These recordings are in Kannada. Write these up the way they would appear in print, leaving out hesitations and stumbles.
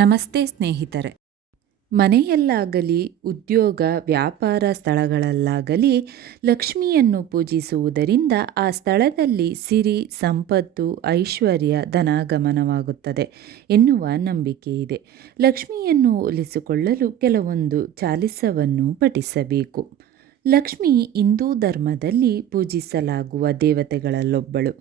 ನಮಸ್ತೆ ಸ್ನೇಹಿತರೆ. ಮನೆಯಲ್ಲಾಗಲಿ, ಉದ್ಯೋಗ ವ್ಯಾಪಾರ ಸ್ಥಳಗಳಲ್ಲಾಗಲಿ ಲಕ್ಷ್ಮಿಯನ್ನು ಪೂಜಿಸುವುದರಿಂದ ಆ ಸ್ಥಳದಲ್ಲಿ ಸಿರಿ, ಸಂಪತ್ತು, ಐಶ್ವರ್ಯ, ಧನಾಗಮನವಾಗುತ್ತದೆ ಎನ್ನುವ ನಂಬಿಕೆ ಇದೆ. ಲಕ್ಷ್ಮಿಯನ್ನು ಒಲಿಸಿಕೊಳ್ಳಲು ಕೆಲವೊಂದು ಚಾಲಿಸವನ್ನು ಪಠಿಸಬೇಕು. ಲಕ್ಷ್ಮಿ ಹಿಂದೂ ಧರ್ಮದಲ್ಲಿ ಪೂಜಿಸಲಾಗುವ ದೇವತೆಗಳಲ್ಲೊಬ್ಬಳು.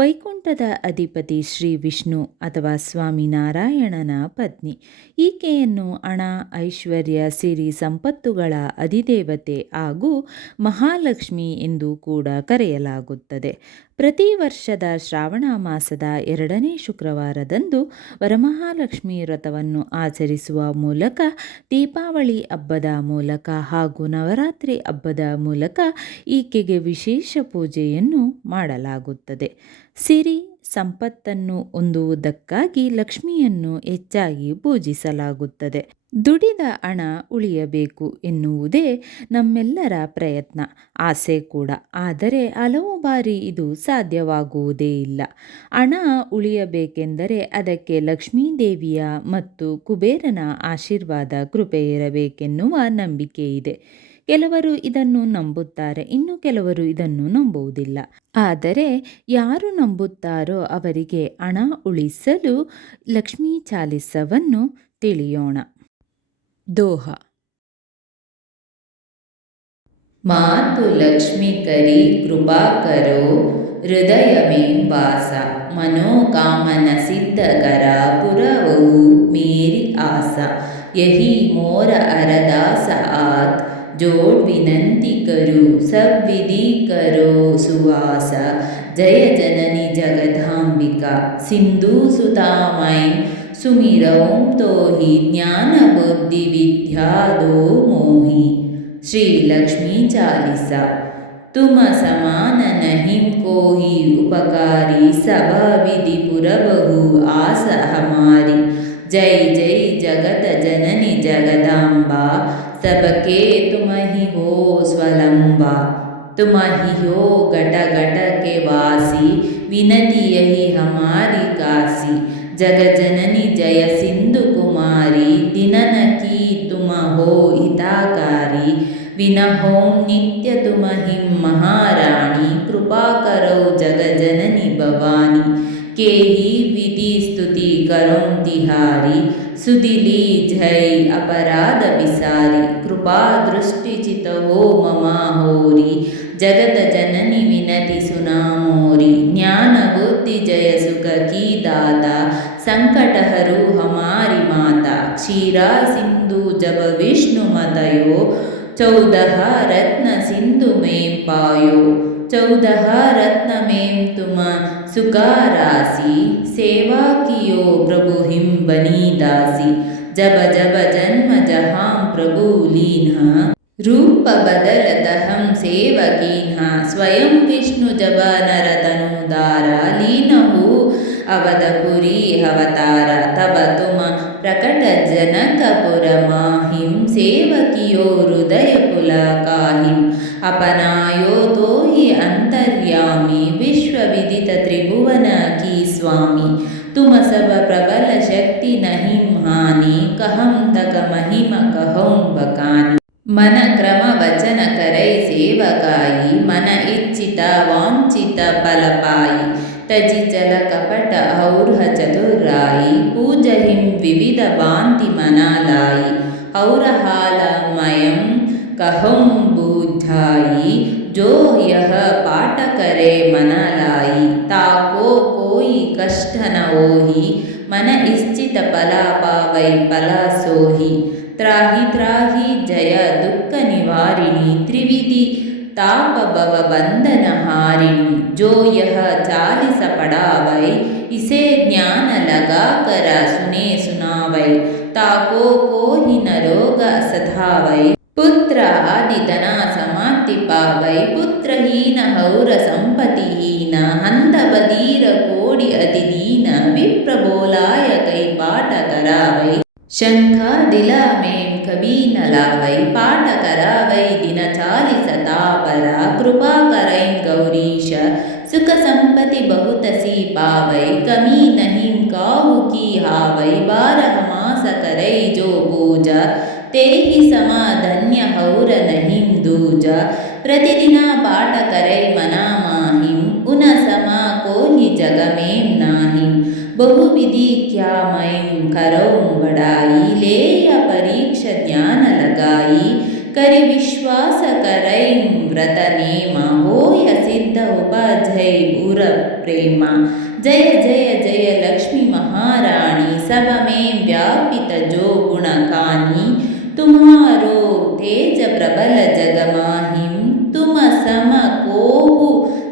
ವೈಕುಂಠದ ಅಧಿಪತಿ ಶ್ರೀ ವಿಷ್ಣು ಅಥವಾ ಸ್ವಾಮಿನಾರಾಯಣನ ಪತ್ನಿ. ಈಕೆಯನ್ನು ಹಣ, ಐಶ್ವರ್ಯ, ಸಿರಿ, ಸಂಪತ್ತುಗಳ ಅಧಿದೇವತೆ ಹಾಗೂ ಮಹಾಲಕ್ಷ್ಮಿ ಎಂದು ಕೂಡ ಕರೆಯಲಾಗುತ್ತದೆ. ಪ್ರತಿ ವರ್ಷದ ಶ್ರಾವಣ ಮಾಸದ 2ನೇ ಶುಕ್ರವಾರದಂದು ವರಮಹಾಲಕ್ಷ್ಮಿ ವ್ರತವನ್ನು ಆಚರಿಸುವ ಮೂಲಕ, ದೀಪಾವಳಿ ಹಬ್ಬದ ಮೂಲಕ ಹಾಗೂ ನವರಾತ್ರಿ ಹಬ್ಬದ ಮೂಲಕ ಈಕೆಗೆ ವಿಶೇಷ ಪೂಜೆಯನ್ನು ಮಾಡಲಾಗುತ್ತದೆ. ಸಿರಿ, ಸಂಪತ್ತನ್ನು ಹೊಂದುವುದಕ್ಕಾಗಿ ಲಕ್ಷ್ಮಿಯನ್ನು ಹೆಚ್ಚಾಗಿ ಪೂಜಿಸಲಾಗುತ್ತದೆ. ದುಡಿದ ಹಣ ಉಳಿಯಬೇಕು ಎನ್ನುವುದೇ ನಮ್ಮೆಲ್ಲರ ಪ್ರಯತ್ನ, ಆಸೆ ಕೂಡ. ಆದರೆ ಹಲವು ಬಾರಿ ಇದು ಸಾಧ್ಯವಾಗುವುದೇ ಇಲ್ಲ. ಹಣ ಉಳಿಯಬೇಕೆಂದರೆ ಅದಕ್ಕೆ ಲಕ್ಷ್ಮೀದೇವಿಯ ಮತ್ತು ಕುಬೇರನ ಆಶೀರ್ವಾದ, ಕೃಪೆ ಇರಬೇಕೆನ್ನುವ ನಂಬಿಕೆ ಇದೆ. ಕೆಲವರು ಇದನ್ನು ನಂಬುತ್ತಾರೆ, ಇನ್ನು ಕೆಲವರು ಇದನ್ನು ನಂಬುವುದಿಲ್ಲ. ಆದರೆ ಯಾರು ನಂಬುತ್ತಾರೋ ಅವರಿಗೆ ಹಣ ಉಳಿಸಲು ಲಕ್ಷ್ಮೀ ಚಾಲಿಸವನ್ನು ತಿಳಿಯೋಣ. ದೋಹ. ಮಾತು ಲಕ್ಷ್ಮಿ ಕರಿ ಕೃಪಾ ಕರೋ ಹೃದಯ ಮೇಂ ವಾಸ ಮನೋಕಾಮನ ಸಿದ್ಧ ಕರ ಪುರವಹು ಮೇರಿ ಆಸ ಯಹಿ ಮೋರ ಅರದಾಸ ಆತ್ जोड़ विनंती करूँ सब विधि करो सुवास जय जननी जगदांबिका सिंधु सुतामय सुमिरौं तो ही ज्ञान बुद्धि विद्या दो मोहि। श्री लक्ष्मी चालीसा। तुम समान नहीं कोई उपकारी सब विधि पुरबहु आस हमारी जय जय जगत जननी जगदांबा सबके तुम ही हो स्वलंबा तुम ही हो घट घट के वासी विनती यही हमारी काशी जग जननी जय सिंधु कुमारी दिनन की तुम हो हिताकारी विनहों नित्य तुम ही महारानी कृपा करो जग जननी भवानी के ही विधि स्तुति करों तिहारी सुदिली जय अपराध विसारी कृपा दृष्टि चित हो ममा होरी जगत जननी विनति सुना मोरी ज्ञान बुद्धि जय सुख की दाता संकट हरू हमारी माता क्षीरा सिंधु जब विष्णु मतयो 14 रत्न सिंधु में पायो 14 रत्न में तुम सुखारासी सेवा कियो प्रभु हिम बनी दासी जब जब जन्म जहाँ प्रभु लीन्हा रूप बदलत हम सेवकीन्हा स्वयं विष्णु जब नर तनुदारा लीनहु अवधपुरी अवतार तब तुम प्रकट जनकपुर माहिम सेवकियो हृदय पुलकाहिम अपनायो तो ही अंतर्यामी विश्व विदित त्रिभुवन की स्वामी तुम सब प्रबल शक्ति नहीं हानि कहम तक महिमा कहूँ बकानी मन क्रम वचन करई सेवकाई मन इच्छित वांछित फल पाई तजि चल कपट और चतुराई पूजहिम विविध भांति मना लाई और हालमयम कहूँ बुझाई जो यह पाठ करे मन लाई ताको कोई कष्ट न होही मन इच्छित फला पावै फला सोही त्राहि त्राहि जय दुख निवारिणी त्रिविधि ताप भव बंधन हारिणी जो यह चालीस पढ़ावै इसे ज्ञान लगा कर सुने सुनावै ताको कोहि न रोग सधावै पुत्र आदि धना समाप्ति पावै पुत्रहीन हौर संपत्तिहीन अंध बधीर कोडि अति दीन विप्र बोलाय कई पाठ करावै शंख दिला में कभी न लावै पाठ करावै दिन 40 तापर कृपा करैं गौरीश सुख संपत्ति बहुत सी पावै कमी नहीं काहू की हावै 12 मास करै जो पूजा तेहि समा धन्य हौर नहीं दूजा प्रतिदिन पाठ करै मना माहिम उन समा कोहि जग में नाहिम बहुविधि क्या मैं करऊं बड़ाई लेय परीक्षा ज्ञान लगाई करि विश्वास करै व्रत नेमा होय सिद्ध उपजै उर प्रेमा जय जय जय लक्ष्मी महारानी सब में व्यापित जो गुण कानी तुम्हारो तेज प्रबल जग माहिम तुम सम कोहु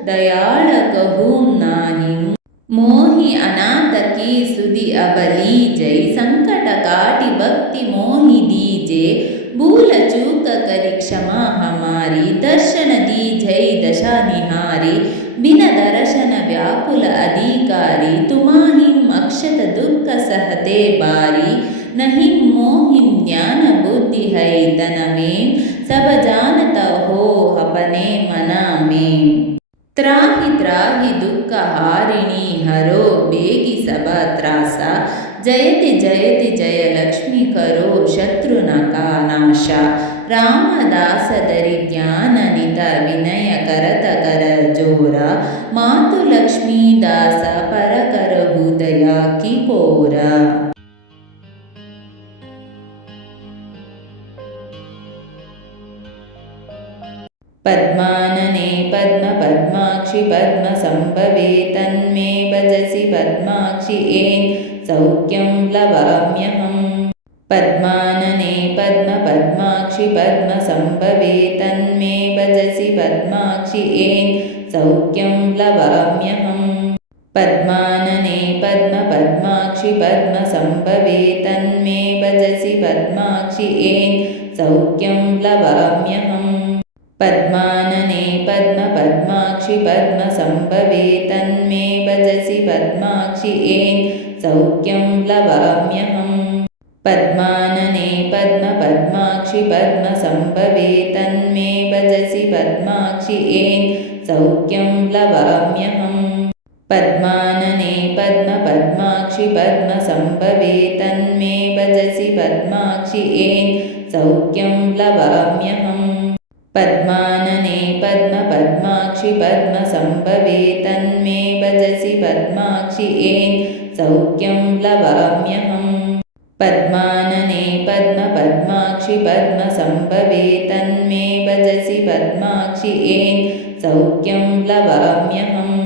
दयाल कहूँ नाहिम मोहि अनाथ की सुधि अबली जय संकट काटि भक्ति मोहि दीजे भूल चूक करि क्षमा हमारी दर्शन दी जय दशा निहारी बिन दर्शन व्याकुल अधिकारी तुम्हाहिम अक्षत दुख सहते बारी नहीं मोहिम ज्ञान बुद्धि है तन में सब जानता हो अपने मना में त्राहि त्राहि दुःख हारिणी हरो बेगी सब त्रास जयति जयति जय लक्ष्मी करो शत्रु नका नाश रामदास दरि ज्ञान नित विनय करत कर जोरा मातु लक्ष्मी दास पर कर हृदय की कोरा पद्मानने पद्म पद्माक्षि पद्म संभवे तन्मे भजसि पद्माक्षि येन सौख्यं लवाम्यहम् पद्मानने पद्म पद्माक्षि पद्म संभवे तन्मे भजसि पद्माक्षि येन सौख्यं लवाम्यहम् पद्मानने पद्म पद्माक्षि पद्म संभवे तन्मे भजसि पद्माक्षि येन सौख्यं लवाम्यहम् पद्मानने पद्म पद्माक्षि पद्म संभवे तन्मे भजसि पद्माक्षि येन सौख्यं लवाम्यहम् पद्मानने पद्म पद्माक्षि पद्म संभवे तन्मे भजसि पद्माक्षि येन सौख्यं लवाम्यहम् पद्मानने पद्म पद्माक्षि पद्म संभवे तन्मे भजसि पद्माक्षि येन सौख्यं लवाम्यहम् पद्मानने पद्म पद्माक्षि पद्म संभवे तन्मे भजसि पद्माक्षि येन सौख्यं लवाम्यहम् पद्मानने पद्म पद्माक्षि पद्म संभवे तन्मे भजसि पद्माक्षि येन सौख्यं लवाम्यहम्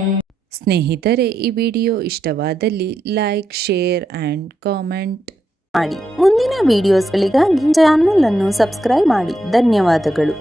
ಸ್ನೇಹಿತರೆ, ಈ ವಿಡಿಯೋ ಇಷ್ಟವಾದಲ್ಲಿ ಲೈಕ್, ಶೇರ್ ಆ್ಯಂಡ್ ಕಾಮೆಂಟ್ ಮಾಡಿ. ಮುಂದಿನ ವಿಡಿಯೋಸ್ಗಳಿಗಾಗಿ ಚಾನಲ್ ಅನ್ನು ಸಬ್ಸ್ಕ್ರೈಬ್ ಮಾಡಿ. ಧನ್ಯವಾದಗಳು.